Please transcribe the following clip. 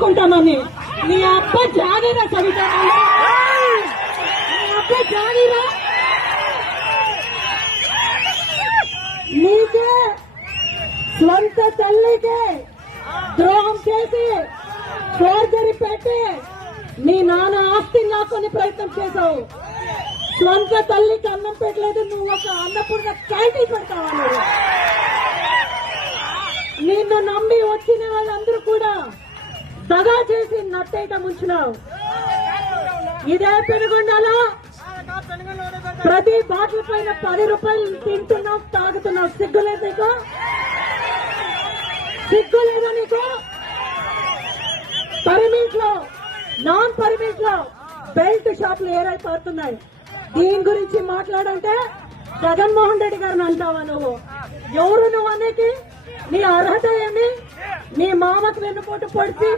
తీసుకుంటామని నీ అబ్బ జాగిరా సవిత, నీ అబ్బ జాగిరా. నీకే స్వంత తల్లికే ద్రోహం చేసి ఫోర్జరీ పెట్టి నీ నాన్న ఆస్తి లాక్కొని ప్రయత్నం చేశావు. స్వంత తల్లికి అన్నం పెట్టలేదు, నువ్వు ఒక అన్నపూర్ణ క్యాంటీన్ పెడతావా? నిన్ను నమ్మి వచ్చిన వాళ్ళందరూ కూడా దగా చేసి నట్టేట ముంచినావు. ఇదే పెనుగొండలో ప్రతి బాటిల్ పైన 10 రూపాయలు తింటున్నావు, తాగుతున్నావు. సిగ్గులేదు నీకు? సిగ్గులేదా నీకు? పర్మిట్ లో, నాన్ పర్మిట్ లో బెల్ట్ షాపులు ఏరైపోతున్నాయి. దీని గురించి మాట్లాడంటే జగన్మోహన్ రెడ్డి గారిని అంటావా నువ్వు? ఎవరు నువ్వు అనేకి? నీ అర్హత ఏమి? నీ మామకు వెన్నుపోటు పొడిచి